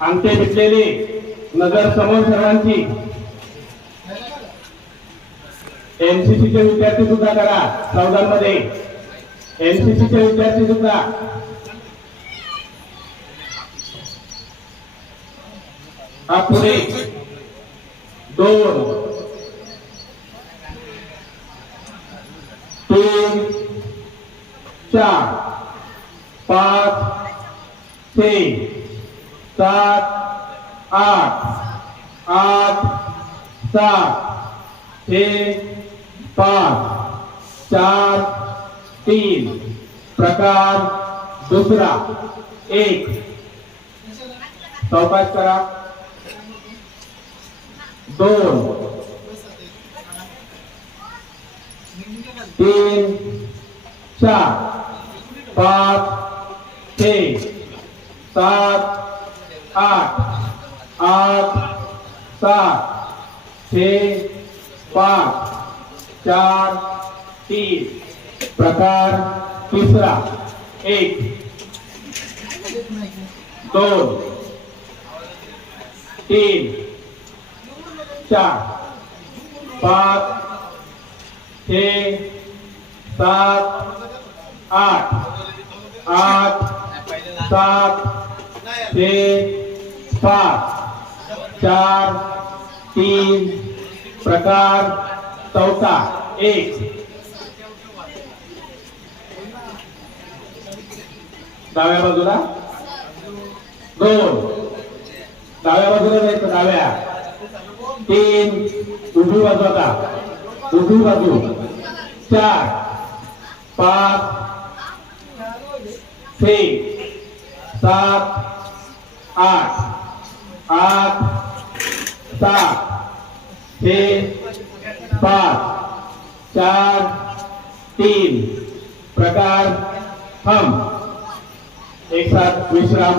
अंगठे भेटलेली नजर समोर सर्वांची. एमसीसीचे विद्यार्थी सुद्धा करा सावधानमध्ये. एमसीसीचे विद्यार्थी सुद्धा. हा पुढे 2 3 4 5 6 7 8 8 7 6 5 4 3. प्रकार दुसरा 1. सावकाश करा. 2 3 4 5 6 7 8 8 7 6 5 4 3. प्रकार तिसरा 1 2 3 4 5 6 7 8 8 7 6 5 4 3. प्रकार चौथा 1 डाव्या बाजूला 2 डाव्या बाजूला जायचं. डाव्या 3 उजवी बाजू. आता उजवी बाजू 4 5 6 7 8 8 7 6 5 4 3. प्रकार हम. एक साथ विश्राम.